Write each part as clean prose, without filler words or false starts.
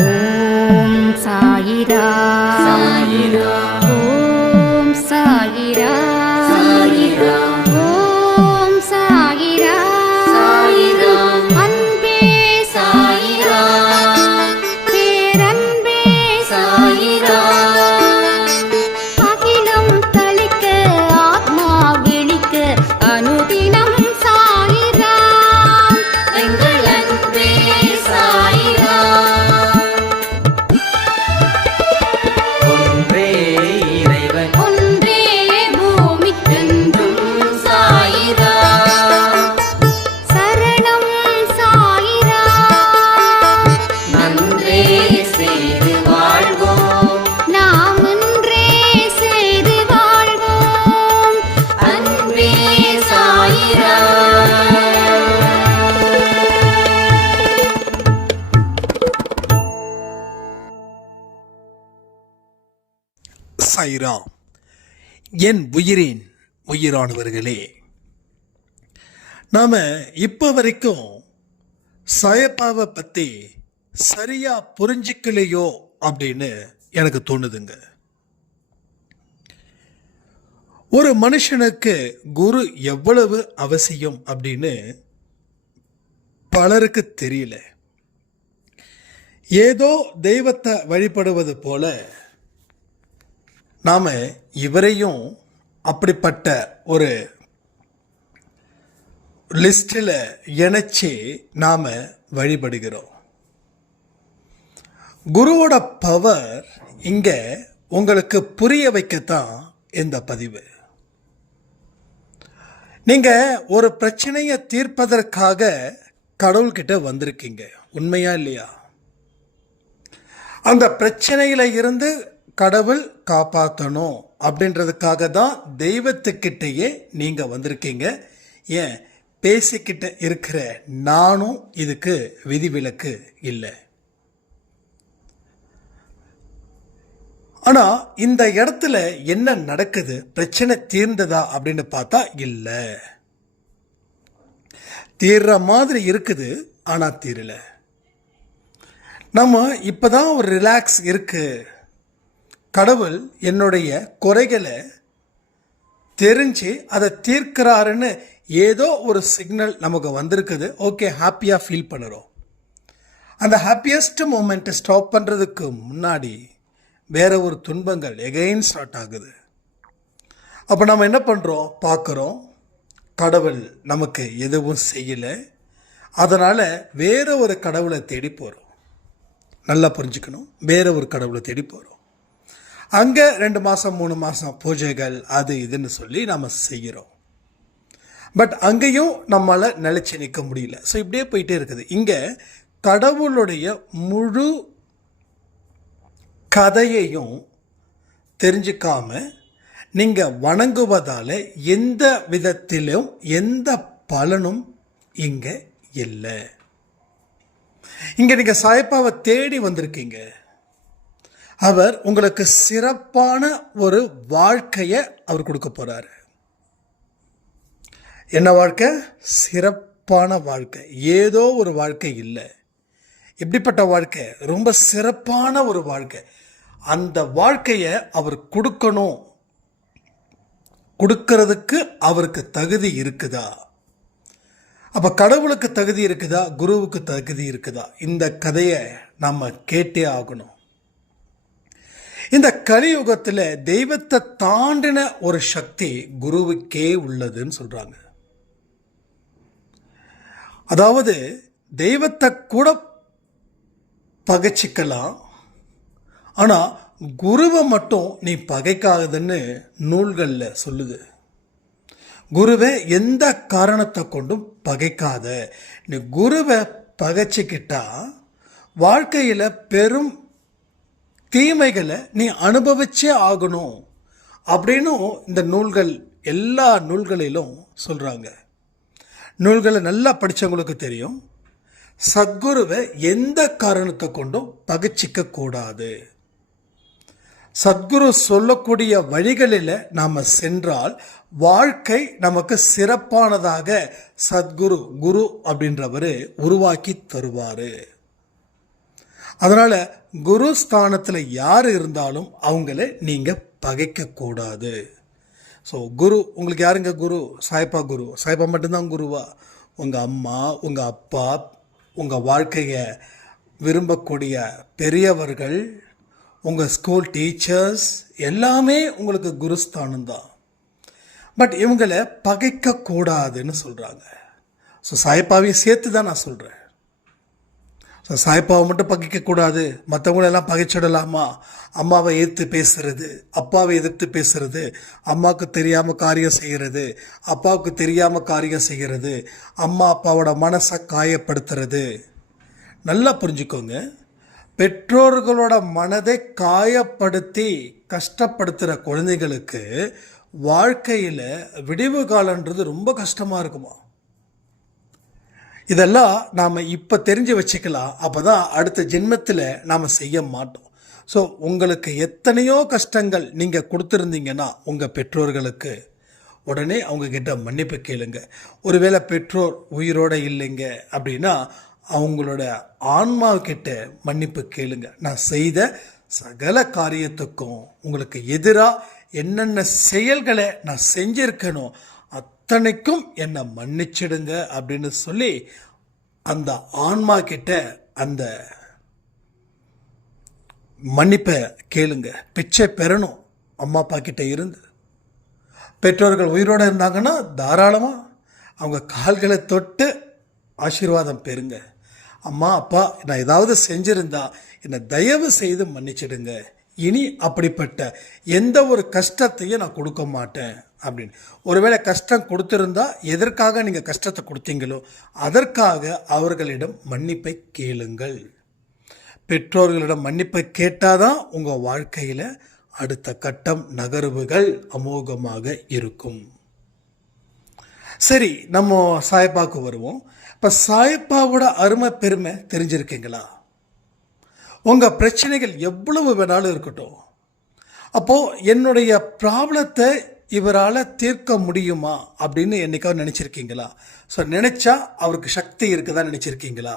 ஓம் சாயிரா சாயிரா ஓம் சாயிரா சாயிரா ஓம் சாயிரா சாயிரா அன்பே சாயிரா பேரன்பே சாயிரா அகிலம் தளிக்க ஆத்மா விழிக்க அனுதினம் சாயிரா எங்கள் அன்பே சாயிரா ஒன்றே இறைவன் ஒன்றே பூமிக்கென்றும் சாயிரா சரணம் சாயிரா நன்றே செய்து வாழ்வோம் நாம் ஒன்றே செய்து வாழ்வோம் அன்பே சாயிரா சாயிரா. என் உயிரின் உயிரானவர்களே, நாம இப்போ வரைக்கும் சாயப்பாவை பற்றி சரியா புரிஞ்சிக்கலையோ அப்படின்னு எனக்கு தோணுதுங்க. ஒரு மனுஷனுக்கு குரு எவ்வளவு அவசியம் அப்படின்னு பலருக்கு தெரியல. ஏதோ தெய்வத்தை வழிபடுவது போல நாம் இவரையும் அப்படிப்பட்ட ஒரு லிஸ்டில் இணைச்சி நாம் வழிபடுகிறோம். குருவோட பவர் இங்கே உங்களுக்கு புரிய வைக்கத்தான் இந்த பதிவு. நீங்கள் ஒரு பிரச்சனையை தீர்ப்பதற்காக கடவுள்கிட்ட வந்திருக்கீங்க, உண்மையா இல்லையா? அந்த பிரச்சனையில இருந்து கடவுள் காப்பாற்றணும் அப்படின்றதுக்காக தான் தெய்வத்துக்கிட்டேயே நீங்கள் வந்திருக்கீங்க. ஏன் பேசிக்கிட்ட இருக்கிற நானும் இதுக்கு விதிவிலக்கு இல்லை. ஆனால் இந்த இடத்துல என்ன நடக்குது, பிரச்சனை தீர்ந்ததா அப்படின்னு பார்த்தா இல்லை. தீர்ற மாதிரி இருக்குது, ஆனால் தீரல. நம்ம இப்போதான் ஒரு ரிலாக்ஸ் இருக்கு. கடவுள் என்னுடைய குறைகளை தெரிஞ்சு அதை தீர்க்கிறாருன்னு ஏதோ ஒரு சிக்னல் நமக்கு வந்திருக்குது. ஓகே, ஹாப்பியாக ஃபீல் பண்ணுறோம். அந்த ஹாப்பியஸ்ட் மூமெண்ட்டை ஸ்டாப் பண்ணுறதுக்கு முன்னாடி வேற ஒரு துன்பங்கள் எகைன் ஸ்டார்ட் ஆகுது. அப்போ நம்ம என்ன பண்ணுறோம், பார்க்குறோம் கடவுள் நமக்கு எதுவும் செய்யலை, அதனால் வேற ஒரு கடவுளை தேடி போகிறோம். நல்லா புரிஞ்சுக்கணும், வேற ஒரு கடவுளை தேடி போகிறோம். அங்கே 2 மாதம் 3 மாதம் பூஜைகள் அது இதுன்னு சொல்லி நம்ம செய்கிறோம். பட் அங்கேயும் நம்மளால் நிலைச்சி நிற்க முடியல. ஸோ இப்படியே போயிட்டே இருக்குது. இங்கே கடவுளுடைய முழு கதையையும் தெரிஞ்சுக்காம நீங்கள் வணங்குவதால் எந்த விதத்திலும் எந்த பலனும் இங்கே இல்லை. இங்கே நீங்கள் சாயப்பாவை தேடி வந்திருக்கீங்க. அவர் உங்களுக்கு சிறப்பான ஒரு வாழ்க்கையை அவர் கொடுக்க போறாரு. என்ன வாழ்க்கை? சிறப்பான வாழ்க்கை. ஏதோ ஒரு வாழ்க்கை இல்லை. எப்படிப்பட்ட வாழ்க்கை? ரொம்ப சிறப்பான ஒரு வாழ்க்கை. அந்த வாழ்க்கையை அவர் கொடுக்கணும். கொடுக்கறதுக்கு அவருக்கு தகுதி இருக்குதா? அப்ப கடவுளுக்கு தகுதி இருக்குதா, குருவுக்கு தகுதி இருக்குதா? இந்த கதையை நம்ம கேட்டே ஆகணும். இந்த கலியுகத்தில் தெய்வத்தை தாண்டின ஒரு சக்தி குருவுக்கே உள்ளதுன்னு சொல்றாங்க. அதாவது தெய்வத்தை கூட பகைச்சிக்கலாம், ஆனால் குருவை மட்டும் நீ பகைக்காதுன்னு நூல்களில் சொல்லுது. குருவை எந்த காரணத்தை கொண்டும் பகைக்காத. நீ குருவை பகைச்சிக்கிட்டா வாழ்க்கையில் பெரும் தீமைகளை நீ அனுபவிச்சே ஆகணும் அப்படின்னு இந்த நூல்கள் எல்லா நூல்களிலும் சொல்கிறாங்க. நூல்களை நல்லா படித்தவங்களுக்கு தெரியும், சத்குருவை எந்த காரணத்தை கொண்டும் பகைச்சிக்க கூடாது. சத்குரு சொல்லக்கூடிய வழிகளில் நாம் சென்றால் வாழ்க்கை நமக்கு சிறப்பானதாக சத்குரு குரு அப்படின்றவர் உருவாக்கி தருவார். அதனால குரு ஸ்தானத்தில் யார் இருந்தாலும் அவங்கள நீங்க பகைக்க கூடாது. ஸோ குரு உங்களுக்கு யாருங்க குரு? சாய்பா குரு. சாய்பா மட்டும்தான் குருவா? உங்கள் அம்மா, உங்கள் அப்பா, உங்கள் வாழ்க்கையை விரும்பக்கூடிய பெரியவர்கள், உங்கள் ஸ்கூல் டீச்சர்ஸ் எல்லாமே உங்களுக்கு குருஸ்தானம் தான். பட் இவங்களை பகைக்கக்கூடாதுன்னு சொல்கிறாங்க. ஸோ சாய்பாவையும் சேர்த்து தான் நான் சொல்கிறேன். ஸோ சாய்பாவை மட்டும் பகைக்கக்கூடாது, மற்றவங்களெல்லாம் பகைச்சிடலாமா? அம்மாவை எதிர்த்து பேசுறது, அப்பாவை எதிர்த்து பேசுறது, அம்மாவுக்கு தெரியாமல் காரியம் செய்கிறது, அப்பாவுக்கு தெரியாமல் காரியம் செய்கிறது, அம்மா அப்பாவோட மனசை காயப்படுத்துறது. நல்லா புரிஞ்சுக்கோங்க, பெற்றோர்களோட மனதை காயப்படுத்தி கஷ்டப்படுத்துகிற குழந்தைகளுக்கு வாழ்க்கையில் விடிவு காலன்றது ரொம்ப கஷ்டமாக இருக்குமா. இதெல்லாம் நாம் இப்போ தெரிஞ்சு வச்சுக்கலாம். அப்போ தான் அடுத்த ஜென்மத்தில் நாம் செய்ய மாட்டோம். ஸோ உங்களுக்கு எத்தனையோ கஷ்டங்கள் நீங்கள் கொடுத்துருந்தீங்கன்னா உங்கள் பெற்றோர்களுக்கு உடனே அவங்கக்கிட்ட மன்னிப்பு கேளுங்க. ஒருவேளை பெற்றோர் உயிரோடு இல்லைங்க அப்படின்னா அவங்களோட ஆன்மாக்கிட்ட மன்னிப்பு கேளுங்க. நான் செய்த சகல காரியத்துக்கும் உங்களுக்கு எதிராக என்னென்ன செயல்களை நான் செஞ்சிருக்கணும் அத்தனைக்கும் என்னை மன்னிச்சிடுங்க அப்படின்னு சொல்லி அந்த ஆன்மா கிட்ட அந்த மன்னிப்பை கேளுங்க. பிச்சை பெறணும் அம்மா அப்பா கிட்ட இருந்து. பெற்றோர்கள் உயிரோடு இருந்தாங்கன்னா தாராளமாக அவங்க கால்களை தொட்டு ஆசீர்வாதம் பெறுங்க. அம்மா அப்பா நான் ஏதாவது செஞ்சிருந்தா என்னை தயவு செய்து மன்னிச்சிடுங்க, இனி அப்படிப்பட்ட எந்த ஒரு கஷ்டத்தையும் நான் கொடுக்க மாட்டேன் அப்படின்னு. ஒருவேளை கஷ்டம் கொடுத்துருந்தா எதற்காக நீங்கள் கஷ்டத்தை கொடுத்தீங்களோ அதற்காக அவர்களிடம் மன்னிப்பை கேளுங்கள். பெற்றோர்களிடம் மன்னிப்பை கேட்டாதான் உங்கள் வாழ்க்கையில் அடுத்த கட்டம் நகர்வுகள் அமோகமாக இருக்கும். சரி, நம்ம சாய்பாவுக்கு வருவோம். இப்போ சாய்பாவோட அருமை பெருமை தெரிஞ்சிருக்கீங்களா? உங்கள் பிரச்சனைகள் எவ்வளவு வேணாலும் இருக்கட்டும், அப்போது என்னுடைய ப்ராப்ளத்தை இவரால் தீர்க்க முடியுமா அப்படின்னு என்னைக்காவது நினச்சிருக்கீங்களா? ஸோ நினச்சா அவருக்கு சக்தி இருக்குதான் நினச்சிருக்கீங்களா?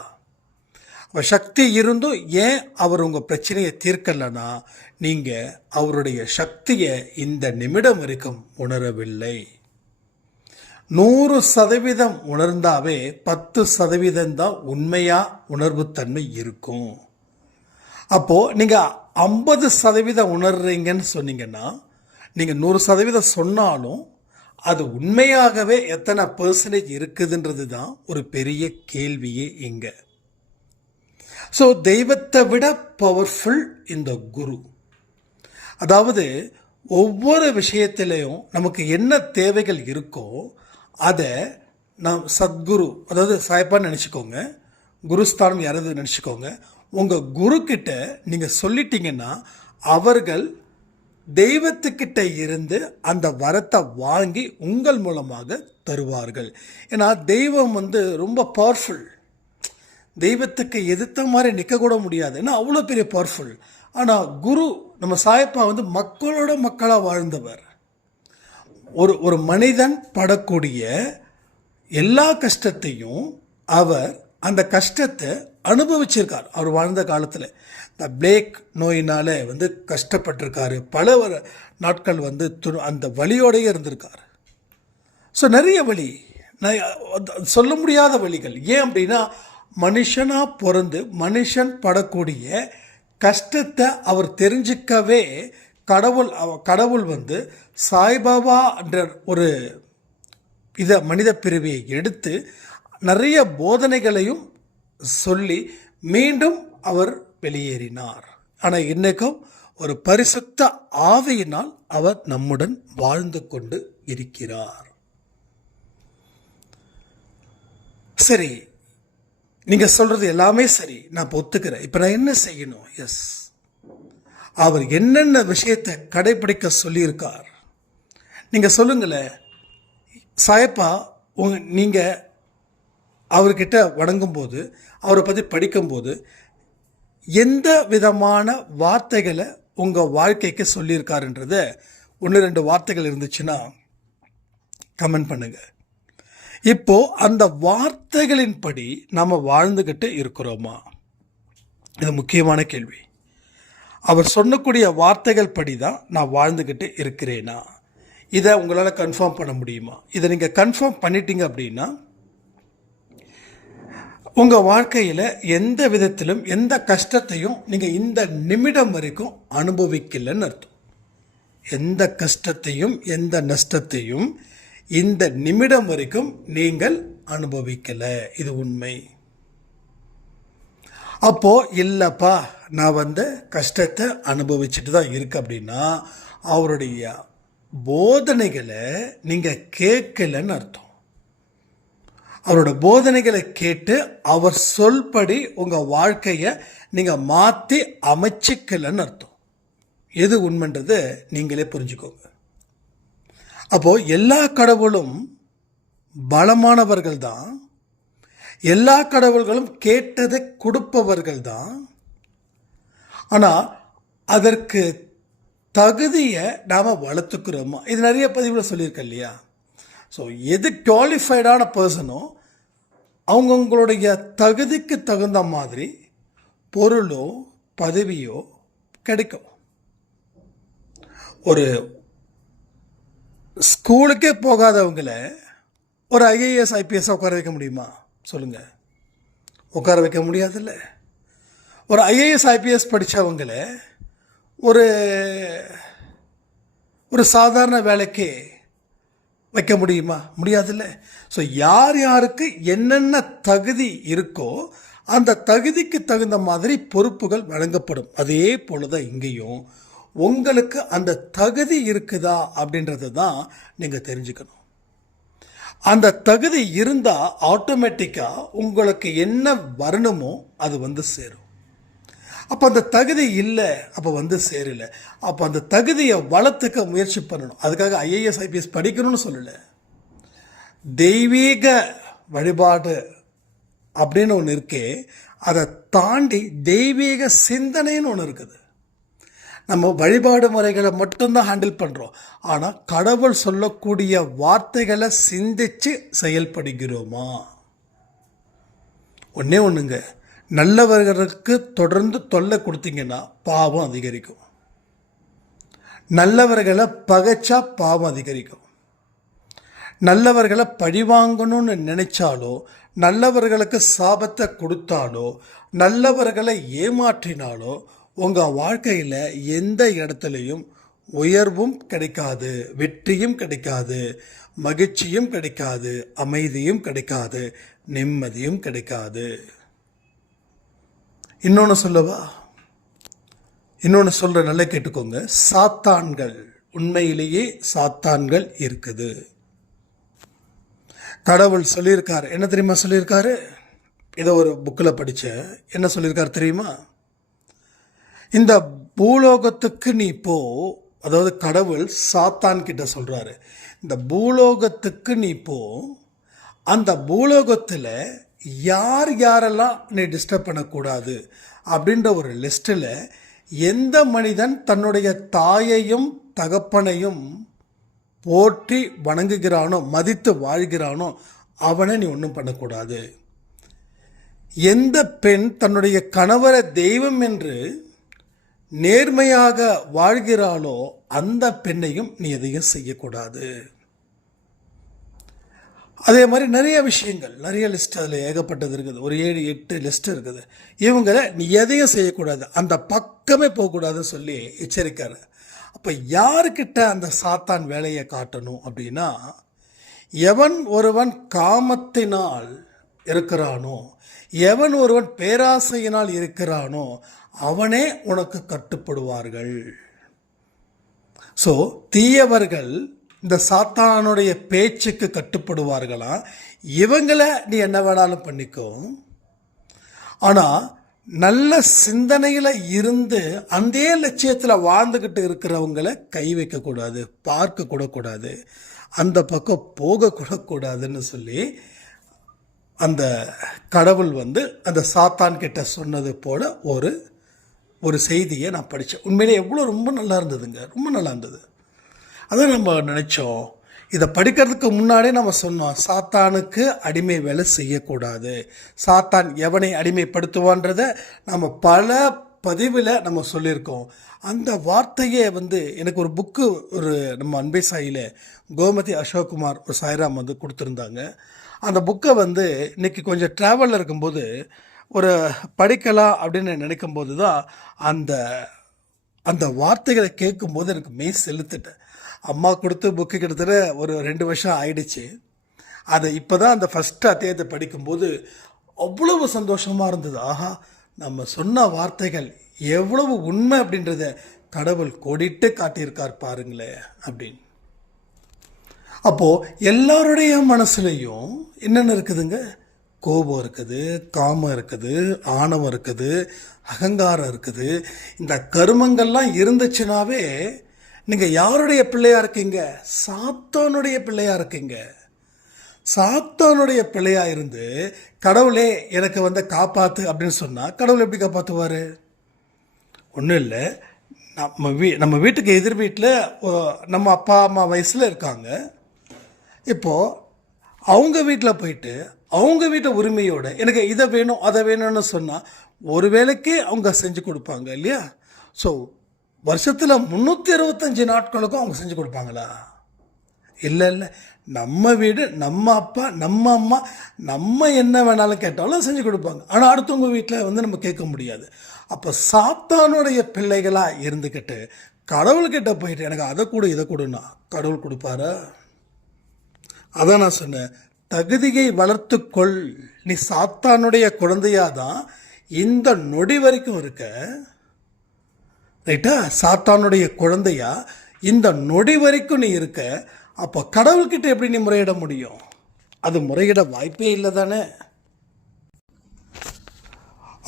அவர் சக்தி இருந்தும் ஏன் அவர் உங்கள் பிரச்சனையை தீர்க்கலைன்னா நீங்கள் அவருடைய சக்தியை இந்த நிமிடம் வரைக்கும் உணரவில்லை. 100% உணர்ந்தாவே 10% தான் உண்மையாக உணர்வுத்தன்மை இருக்கும். அப்போது நீங்கள் 50% உணர்றீங்கன்னு சொன்னீங்கன்னா நீங்கள் 100% சொன்னாலும் அது உண்மையாகவே எத்தனை % இருக்குதுன்றது தான் ஒரு பெரிய கேள்வியே இங்கே. ஸோ தெய்வத்தை விட பவர்ஃபுல் இந்த குரு. அதாவது ஒவ்வொரு விஷயத்திலையும் நமக்கு என்ன தேவைகள் இருக்கோ அதை நாம் சத்குரு, அதாவது சாய்பான்னு நினச்சிக்கோங்க, குருஸ்தானம் யாராவது நினச்சிக்கோங்க. உங்கள் குருக்கிட்ட நீங்கள் சொல்லிட்டீங்கன்னா அவர்கள் தெய்வத்துக்கிட்ட இருந்து அந்த வரத்தை வாங்கி உங்கள் மூலமாக தருவார்கள். ஏன்னா தெய்வம் ரொம்ப பவர்ஃபுல். தெய்வத்துக்கு எதிர்த்த மாதிரி நிற்கக்கூட முடியாது, ஏன்னா அவ்வளோ பெரிய பவர்ஃபுல். ஆனால் குரு நம்ம சாயப்பா மக்களோட மக்களாக வாழ்ந்தவர். ஒரு மனிதன் படக்கூடிய எல்லா கஷ்டத்தையும் அவர் அந்த கஷ்டத்தை அனுபவிச்சிருக்கார். அவர் வாழ்ந்த காலத்தில் இந்த பிளேக் நோயினால் கஷ்டப்பட்டிருக்காரு. பல நாட்கள் அந்த வலியோடையே இருந்திருக்கார். ஸோ நிறைய வலி, சொல்ல முடியாத வலிகள். ஏன் அப்படின்னா மனுஷனாக பிறந்து மனுஷன் படக்கூடிய கஷ்டத்தை அவர் தெரிஞ்சிக்கவே கடவுள் சாய்பாபா என்ற ஒரு மனித பிறவியை எடுத்து நிறைய போதனைகளையும் சொல்லி மீண்டும் அவர் வெளியேறினார். ஆனால் இன்னைக்கும் ஒரு பரிசுத்த ஆவியினால் அவர் நம்முடன் வாழ்ந்து கொண்டு இருக்கிறார். சரி, நீங்க சொல்றது எல்லாமே சரி, நான் ஒத்துக்கிறேன். இப்ப நான் என்ன செய்யணும்? எஸ், அவர் என்னென்ன விஷயத்தை கடைபிடிக்க சொல்லியிருக்கார் நீங்க சொல்லுங்களேன். சாயப்பா நீங்க அவர்கிட்ட வணங்கும்போது, அவரை பற்றி படிக்கும்போது எந்த விதமான வார்த்தைகளை உங்கள் வாழ்க்கைக்கு சொல்லியிருக்காருன்றத 1-2 வார்த்தைகள் இருந்துச்சுன்னா கமெண்ட் பண்ணுங்க. இப்போ அந்த வார்த்தைகளின்படி நாம் வாழ்ந்துக்கிட்டு இருக்கிறோமா? இது முக்கியமான கேள்வி. அவர் சொன்னக்கூடிய வார்த்தைகள் படி தான் நான் வாழ்ந்துக்கிட்டு இருக்கிறேனா? இதை உங்களால் கன்ஃபார்ம் பண்ண முடியுமா? இதை நீங்கள் கன்ஃபார்ம் பண்ணிட்டீங்க அப்படின்னா உங்கள் வாழ்க்கையில் எந்த விதத்திலும் எந்த கஷ்டத்தையும் நீங்கள் இந்த நிமிடம் வரைக்கும் அனுபவிக்கலைன்னு அர்த்தம். எந்த கஷ்டத்தையும் எந்த நஷ்டத்தையும் இந்த நிமிடம் வரைக்கும் நீங்கள் அனுபவிக்கலை. இது உண்மை. அப்போ இல்லைப்பா நான் கஷ்டத்தை அனுபவிச்சுட்டு தான் இருக்கு அப்படின்னா அவருடைய போதனைகளை நீங்கள் கேட்கலன்னு அர்த்தம். அவரோட போதனைகளை கேட்டு அவர் சொல்படி உங்கள் வாழ்க்கையை நீங்கள் மாற்றி அமைச்சிக்கலன்னு அர்த்தம். எது உண்மைன்றது நீங்களே புரிஞ்சுக்கோங்க. அப்போது எல்லா கடவுளும் பலமானவர்கள் தான், எல்லா கடவுள்களும் கேட்டதை கொடுப்பவர்கள் தான். ஆனால் அதற்கு தகுதியை நாம் வளர்த்துக்கிறோமா? இது நிறைய பதிவில் சொல்லியிருக்கேன் இல்லையா? ஸோ எது குவாலிஃபைடான பர்சனோ அவங்கவுங்களுடைய தகுதிக்கு தகுந்த மாதிரி பொருளோ பதவியோ கிடைக்கும். ஒரு ஸ்கூலுக்கே போகாதவங்கள ஒரு ஐஏஎஸ் ஐபிஎஸ் உட்கார வைக்க முடியுமா? சொல்லுங்கள், உட்கார வைக்க முடியாதுல்ல. ஒரு ஐஏஎஸ் ஐபிஎஸ் படித்தவங்கள ஒரு சாதாரண வேலைக்கு வைக்க முடியுமா? முடியாதுல்ல. ஸோ யார் யாருக்கு என்னென்ன தகுதி இருக்கோ அந்த தகுதிக்கு தகுந்த மாதிரி பொறுப்புகள் வழங்கப்படும். அதே போல தான் இங்கேயும் உங்களுக்கு அந்த தகுதி இருக்குதா அப்படின்றது தான் நீங்கள் தெரிஞ்சுக்கணும். அந்த தகுதி இருந்தால் ஆட்டோமேட்டிக்காக உங்களுக்கு என்ன வரணுமோ அது சேரும். அப்போ அந்த தகுதி இல்லை, அப்போ சேரலை. அப்போ அந்த தகுதியை வளர்த்துக்க முயற்சி பண்ணணும். அதுக்காக ஐஏஎஸ் ஐபிஎஸ் படிக்கணும்னு சொல்லலை. தெய்வீக வழிபாடு அப்படின்னு ஒன்று இருக்கே, அதை தாண்டி தெய்வீக சிந்தனைன்னு ஒன்று இருக்குது. நம்ம வழிபாடு முறைகளை மட்டும்தான் ஹேண்டில் பண்ணுறோம். ஆனால் கடவுள் சொல்லக்கூடிய வார்த்தைகளை சிந்தித்து செயல்படுகிறோமா? ஒன்றுங்க, நல்லவர்களுக்கு தொடர்ந்து தொல்லை கொடுத்தீங்கன்னா பாவம் அதிகரிக்கும். நல்லவர்களை பகைச்சா பாவம் அதிகரிக்கும். நல்லவர்களை பழிவாங்கணும்னு நினைச்சாலோ, நல்லவர்களுக்கு சாபத்தை கொடுத்தாலோ, நல்லவர்களை ஏமாற்றினாலோ உங்கள் வாழ்க்கையில் எந்த இடத்துலையும் உயர்வும் கிடைக்காது, வெற்றியும் கிடைக்காது, மகிழ்ச்சியும் கிடைக்காது, அமைதியும் கிடைக்காது, நிம்மதியும் கிடைக்காது. இன்னொன்று சொல்லவா? இன்னொன்று சொல்கிற நல்லா கேட்டுக்கோங்க. சாத்தான்கள், உண்மையிலேயே சாத்தான்கள் இருக்குது. கடவுள் சொல்லியிருக்காரு. என்ன தெரியுமா சொல்லியிருக்காரு? இதை ஒரு புக்கில் படித்தேன். என்ன சொல்லியிருக்காரு தெரியுமா? இந்த பூலோகத்துக்கு நீ போ. அதாவது கடவுள் சாத்தான் கிட்ட சொல்கிறாரு, இந்த பூலோகத்துக்கு நீ போ. அந்த பூலோகத்தில் யார் யாரெல்லாம் நீ டிஸ்டர்ப் பண்ணக்கூடாது அப்படின்ற ஒரு லிஸ்ட்டில் எந்த மனிதன் தன்னுடைய தாயையும் தகப்பனையும் போற்றி வணங்குகிறானோ, மதித்து வாழ்கிறானோ அவனை நீ ஒன்றும் பண்ணக்கூடாது. எந்த பெண் தன்னுடைய கணவரை தெய்வம் என்று நேர்மையாக வாழ்கிறாளோ அந்த பெண்ணையும் நீ எதையும் செய்யக்கூடாது. அதே மாதிரி நிறைய விஷயங்கள், நிறைய லிஸ்ட் அதில் ஏகப்பட்டது இருக்குது. ஒரு 7-8 லிஸ்ட் இருக்குது. இவங்களை நீ எதையும் செய்யக்கூடாது, அந்த பக்கமே போகக்கூடாதுன்னு சொல்லி எச்சரிக்காரு. அப்போ யாருக்கிட்ட அந்த சாத்தான் வேலையை காட்டணும் அப்படின்னா, எவன் ஒருவன் காமத்தினால் இருக்கிறானோ, எவன் ஒருவன் பேராசையினால் இருக்கிறானோ அவனே உனக்கு கட்டுப்படுவார்கள். ஸோ தீயவர்கள் இந்த சாத்தானுடைய பேச்சுக்கு கட்டுப்படுவார்களா? இவங்களை நீ என்ன வேணாலும் பண்ணிக்கோ. ஆனால் நல்ல சிந்தனையில் இருந்து அந்த லட்சியத்தில் வாழ்ந்துக்கிட்டு இருக்கிறவங்களை கை வைக்கக்கூடாது, பார்க்க கூடக்கூடாது, அந்த பக்கம் போகக்கூடக்கூடாதுன்னு சொல்லி அந்த கடவுள் அந்த சாத்தான் கிட்ட சொன்னது போல ஒரு செய்தியை நான் படித்தேன். உண்மையிலே ரொம்ப நல்லா இருந்ததுங்க, ரொம்ப நல்லா இருந்தது. அதான் நம்ம நினச்சோம், இதை படிக்கிறதுக்கு முன்னாடியே நம்ம சொன்னோம், சாத்தானுக்கு அடிமை வேலை செய்யக்கூடாது. சாத்தான் எவனை அடிமைப்படுத்துவான்றதை நம்ம பல பதிவில் நம்ம சொல்லியிருக்கோம். அந்த வார்த்தையே எனக்கு ஒரு புக்கு, ஒரு நம்ம அன்பை சாயில கோமதி அசோக்குமார் ஒரு சாய்ராம் கொடுத்துருந்தாங்க. அந்த புக்கை இன்னைக்கு கொஞ்சம் ட்ராவலில் இருக்கும்போது ஒரு படிக்கலாம் அப்படின்னு நினைக்கும்போது தான் அந்த அந்த வார்த்தைகளை கேட்கும்போது எனக்கு மெய் செலுத்திட்டேன். அம்மா கொடுத்து புக்கு கிட்டத்தட்ட ஒரு 2 வருஷம் ஆயிடுச்சு. அதை இப்போ தான் அந்த ஃபஸ்ட்டு அத்தியாயத்தை படிக்கும்போது அவ்வளவு சந்தோஷமாக இருந்தது. ஆஹா, நம்ம சொன்ன வார்த்தைகள் எவ்வளவு உண்மை அப்படின்றத கடவுள் கோடிட்டு காட்டியிருக்கார் பாருங்களேன் அப்படின்னு. அப்போது எல்லாருடைய மனசுலையும் என்னென்ன இருக்குதுங்க? கோபம் இருக்குது, காமம் இருக்குது, ஆணவம் இருக்குது, அகங்காரம் இருக்குது. இந்த கருமங்கள்லாம் இருந்துச்சுனாவே நீங்கள் யாருடைய பிள்ளையா இருக்கீங்க? சாத்தானுடைய பிள்ளையா இருக்கீங்க. சாத்தானுடைய பிள்ளையா இருந்து கடவுளே எனக்கு காப்பாற்று அப்படின்னு சொன்னால் கடவுள் எப்படி காப்பாற்றுவார்? ஒன்றும் இல்லை, நம்ம வீட்டுக்கு எதிர் வீட்டில் நம்ம அப்பா அம்மா வயசில் இருக்காங்க. இப்போது அவங்க வீட்டில் போயிட்டு அவங்க வீட்டை உரிமையோட எனக்கு இதை வேணும் அதை வேணும்னு சொன்னால் ஒரு வேளைக்கே அவங்க செஞ்சு கொடுப்பாங்க இல்லையா? ஸோ வருஷத்தில் 365 நாட்களுக்கும் அவங்க செஞ்சு கொடுப்பாங்களா? இல்லை இல்லை, நம்ம வீடு, நம்ம அப்பா, நம்ம அம்மா, நம்ம என்ன வேணாலும் கேட்டாலும் செஞ்சு கொடுப்பாங்க. ஆனால் அடுத்தவங்க வீட்டில் நம்ம கேட்க முடியாது. அப்போ சாத்தானுடைய பிள்ளைகளாக இருந்துக்கிட்டு கடவுள்கிட்ட போயிட்டு எனக்கு அதை கொடு இதை கொடுன்னா கடவுள் கொடுப்பாரா? அதான் நான் சொன்னேன், தகுதியை வளர்த்துக்கொள். நீ சாத்தானுடைய குழந்தையாதான் இந்த நொடி வரைக்கும் இருக்க, ரைட்டா? சாத்தானுடைய குழந்தையா இந்த நொடி வரைக்கும் நீ இருக்க. அப்போ கடவுள்கிட்ட எப்படி நீ முறையிட முடியும்? அது முறையிட வாய்ப்பே இல்லை தானே.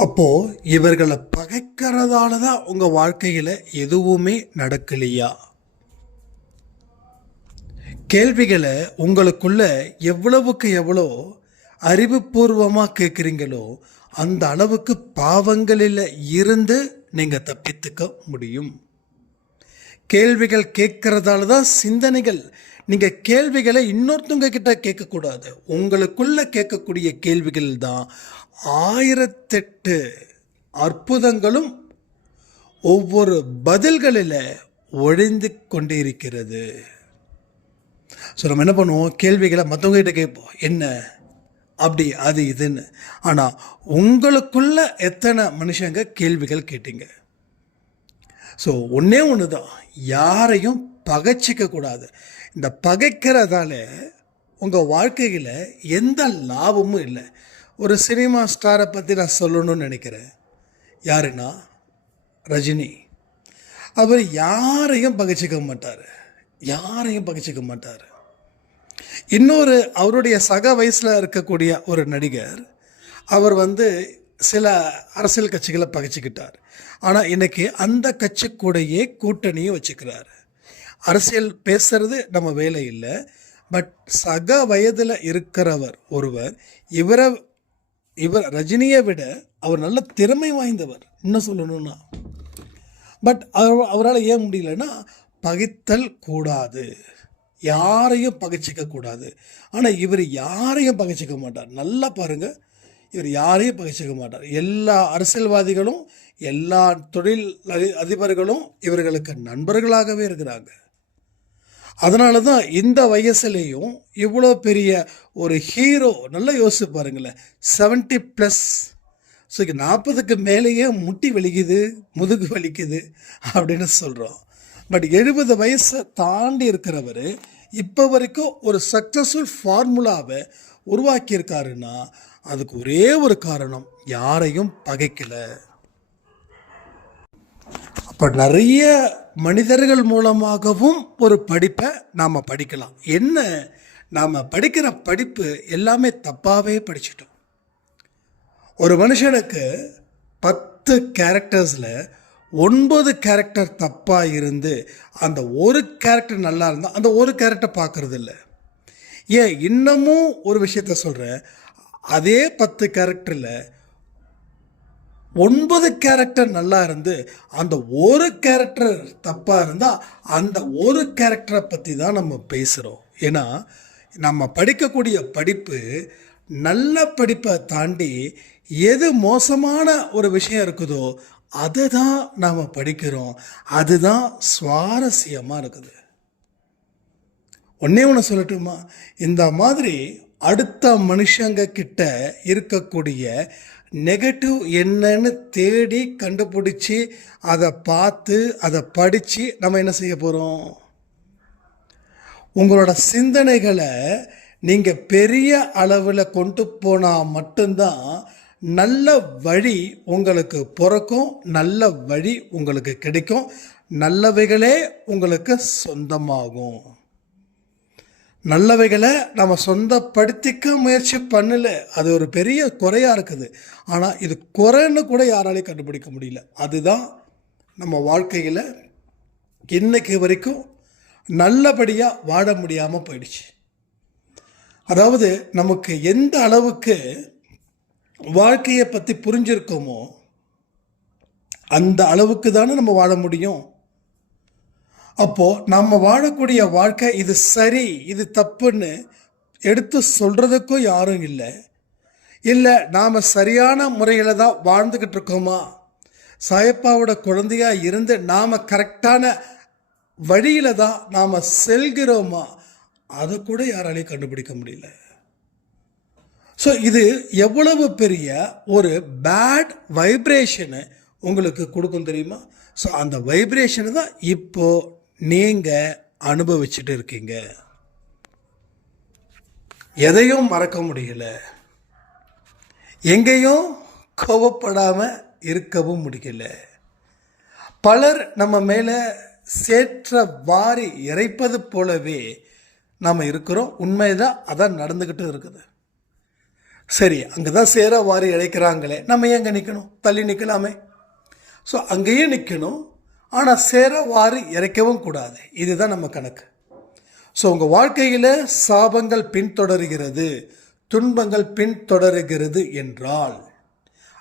அப்போ இவர்களை பகைக்கிறதால தான் உங்க வாழ்க்கையில எதுவுமே நடக்கலையா? கேள்விகளை உங்களுக்குள்ள எவ்வளவுக்கு எவ்வளோ அறிவுபூர்வமாக கேட்குறீங்களோ அந்த அளவுக்கு பாவங்களில் இருந்து நீங்கள் தப்பித்துக்க முடியும். கேள்விகள் கேட்கறதால தான் சிந்தனைகள். நீங்கள் கேள்விகளை இன்னொருத்தவங்க கிட்ட கேட்கக்கூடாது. உங்களுக்குள்ள கேட்கக்கூடிய கேள்விகள் தான் 1008 அற்புதங்களும் ஒவ்வொரு பதில்களில் ஒழிந்து கொண்டே இருக்கிறது. ஸோ நம்ம என்ன பண்ணுவோம்? கேள்விகளை மற்றவங்ககிட்ட கேட்போம், என்ன அப்படி அது இதுன்னு. ஆனால் உங்களுக்குள்ள எத்தனை மனுஷங்க கேள்விகள் கேட்டீங்க? ஸோ ஒன்றே ஒன்று தான், யாரையும் பகைச்சிக்க கூடாது. இந்த பகைக்கிறதால உங்கள் வாழ்க்கையில் எந்த லாபமும் இல்லை. ஒரு சினிமா ஸ்டாரை பற்றி நான் சொல்லணும்னு நினைக்கிறேன். யாருன்னா ரஜினி. அவர் யாரையும் பகைச்சிக்க மாட்டார், யாரையும் பகைச்சிக்க மாட்டார். இன்னொரு அவருடைய சக வயசில் இருக்கக்கூடிய ஒரு நடிகர், அவர் சில அரசியல் கட்சிகளை பகைச்சிக்கிட்டார். ஆனால் இன்னைக்கு அந்த கட்சி கூடயே கூட்டணியும் வச்சுக்கிறார். அரசியல் பேசுறது நம்ம வேலை இல்லை. பட் சக வயதில் இருக்கிறவர் ஒருவர், இவர் ரஜினியை விட அவர் நல்ல திறமை வாய்ந்தவர் இன்னும் சொல்லணும்னா. பட் அவரால் ஏன் முடியலன்னா, பகைத்தல் கூடாது, யாரையும் பகைச்சிக்க கூடாது. ஆனால் இவர் யாரையும் பகைச்சிக்க மாட்டார். நல்லா பாருங்கள், இவர் யாரையும் பகைச்சிக்க மாட்டார். எல்லா அரசியல்வாதிகளும் எல்லா தொழில் அதிபர்களும் இவர்களுக்கு நண்பர்களாகவே இருக்கிறாங்க. அதனால தான் இந்த வயசுலேயும் இவ்வளோ பெரிய ஒரு ஹீரோ. நல்லா யோசிச்சு பாருங்களேன், 70+. ஸோ 40க்கு மேலேயே முட்டி வலிக்குது, முதுகு வலிக்குது அப்படின்னு சொல்கிறோம். பட் 70 வயசை தாண்டி இருக்கிறவர் இப்போ வரைக்கும் ஒரு சக்ஸஸ்ஃபுல் ஃபார்முலாவை உருவாக்கியிருக்காருன்னா அதுக்கு ஒரே ஒரு காரணம், யாரையும் பகைக்கலை. அப்போ நிறைய மனிதர்கள் மூலமாகவும் ஒரு படிப்பை நாம் படிக்கலாம். என்ன, நாம் படிக்கிற படிப்பு எல்லாமே தப்பாகவே படிச்சிட்டோம். ஒரு மனுஷனுக்கு 10 கேரக்டர்ஸில் 9 கேரக்டர் தப்பாக இருந்து அந்த ஒரு கேரக்டர் நல்லா இருந்தால் அந்த ஒரு கேரக்டர் பார்க்கறது இல்லை. ஏன், இன்னமும் ஒரு விஷயத்த சொல்கிறேன், அதே 10 கேரக்டரில் 9 கேரக்டர் நல்லா இருந்து அந்த ஒரு கேரக்டர் தப்பாக இருந்தால் அந்த ஒரு கேரக்டரை பற்றி தான் நம்ம பேசுகிறோம். ஏன்னா நம்ம படிக்கக்கூடிய படிப்பு நல்ல படிப்பை தாண்டி எது மோசமான ஒரு விஷயம் இருக்குதோ அதை தான் நாம் படிக்கிறோம். அதுதான் சுவாரஸ்யமாக இருக்குது. ஒன்றே ஒன்று சொல்லட்டுமா, இந்த மாதிரி அடுத்த மனுஷங்க கிட்ட இருக்கக்கூடிய நெகட்டிவ் என்னன்னு தேடி கண்டுபிடிச்சி அதை பார்த்து அதை படித்து நம்ம என்ன செய்ய போகிறோம்? உங்களோட சிந்தனைகளை நீங்கள் பெரிய அளவில் கொண்டு போனால் மட்டும்தான் நல்ல வழி உங்களுக்கு பிறக்கும், நல்ல வழி உங்களுக்கு கிடைக்கும், நல்லவைகளே உங்களுக்கு சொந்தமாகும். நல்லவைகளை நம்ம சொந்தப்படுத்திக்க முயற்சி பண்ணல, அது ஒரு பெரிய குறையாக இருக்குது. ஆனால் இது குறைன்னு கூட யாராலையும் கண்டுபிடிக்க முடியல. அதுதான் நம்ம வாழ்க்கையில் இன்னைக்கு வரைக்கும் நல்லபடியாக வாழ முடியாமல் போயிடுச்சு. அதாவது நமக்கு எந்த அளவுக்கு வாழ்க்கையை பற்றி புரிஞ்சிருக்கோமோ அந்த அளவுக்கு தானே நம்ம வாழ முடியும். அப்போது நம்ம வாழக்கூடிய வாழ்க்கை இது சரி இது தப்புன்னு எடுத்து சொல்கிறதுக்கும் யாரும் இல்லை நாம் சரியான முறையில் தான் வாழ்ந்துக்கிட்டு இருக்கோமா, சாயப்பாவோட குழந்தையாக இருந்து நாம் கரெக்டான வழியில் தான் நாம் செல்கிறோமா, அதை கூட யாராலையும் கண்டுபிடிக்க முடியல. ஸோ இது எவ்வளவு பெரிய ஒரு பேட் வைப்ரேஷனை உங்களுக்கு கொடுக்கும் தெரியுமா? ஸோ அந்த வைப்ரேஷனை தான் இப்போது நீங்கள் அனுபவிச்சுட்டு இருக்கீங்க. எதையும் மறக்க முடியல, எங்கேயும் கோபப்படாமல் இருக்கவும் முடியல. பலர் நம்ம மேலே சேற்ற வாரி இறைப்பது போலவே நாம் இருக்கிறோம். உண்மைதான், அதான் நடந்துக்கிட்டு இருக்குது. சரி, அங்கே தான் சேர வாரி இழைக்கிறாங்களே, நம்ம எங்கே நிற்கணும்? தள்ளி நிற்கலாமே. ஸோ அங்கேயே நிற்கணும், ஆனால் சேர வாரி இறைக்கவும் கூடாது. இதுதான் நம்ம கணக்கு. ஸோ உங்கள் வாழ்க்கையில் சாபங்கள் பின்தொடர்கிறது, துன்பங்கள் பின்தொடர்கிறது என்றால்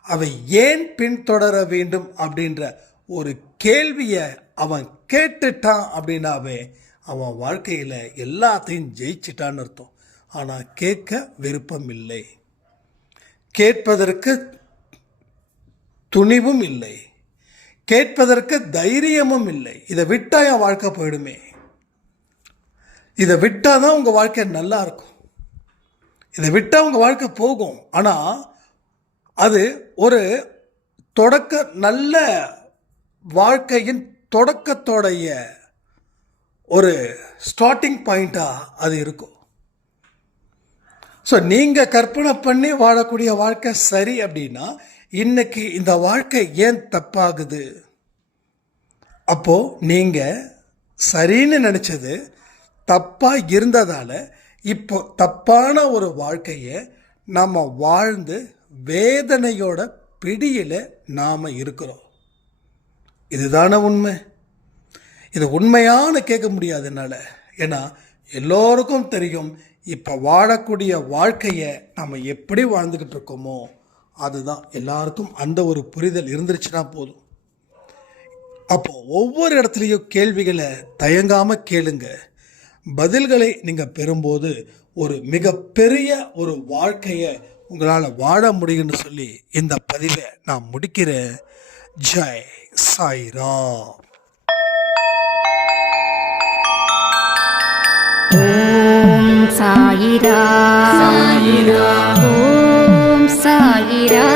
அவை ஏன் பின்தொடர வேண்டும் அப்படின்ற ஒரு கேள்வியை அவன் கேட்டுட்டான் அப்படின்னாவே அவன் வாழ்க்கையில் எல்லாத்தையும் ஜெயிச்சிட்டான்னு அர்த்தம். ஆனால் கேட்க விருப்பம் இல்லை, கேட்பதற்கு துணிவும் இல்லை, கேட்பதற்கு தைரியமும் இல்லை. இதை விட்டால் என் வாழ்க்கை போயிடுமே, இதை விட்டால் தான் உங்கள் வாழ்க்கை நல்லா இருக்கும், இதை விட்டால் உங்கள் வாழ்க்கை போகும். ஆனால் அது ஒரு நல்ல வாழ்க்கையின் தொடக்கத்தோடைய ஒரு ஸ்டார்டிங் பாயிண்ட்டாக அது இருக்கும். ஸோ நீங்கள் கற்பனை பண்ணி வாழக்கூடிய வாழ்க்கை சரி அப்படின்னா இன்னைக்கு இந்த வாழ்க்கை ஏன் தப்பாகுது? அப்போது நீங்கள் சரின்னு நினச்சது தப்பாக இருந்ததால் இப்போ தப்பான ஒரு வாழ்க்கையை நாம் வாழ்ந்து வேதனையோட பிடியில் நாம் இருக்கிறோம். இதுதானே உண்மை? இது உண்மையானு கேட்க முடியாது என்னால். ஏன்னா எல்லோருக்கும் தெரியும் இப்போ வாழக்கூடிய வாழ்க்கையை நம்ம எப்படி வாழ்ந்துக்கிட்டு இருக்கோமோ அதுதான். எல்லாருக்கும் அந்த ஒரு புரிதல் இருந்துருச்சுன்னா போதும். அப்போது ஒவ்வொரு இடத்துலையும் கேள்விகளை தயங்காமல் கேளுங்க. பதில்களை நீங்கள் பெறும்போது ஒரு மிகப்பெரிய ஒரு வாழ்க்கையை உங்களால் வாழ முடியும்னு சொல்லி இந்த பதிவை நான் முடிக்கிறேன். ஜெய் சாய்ராம். ஓம் சாயிரா, சாயிரா, ஓம் சாயிரா.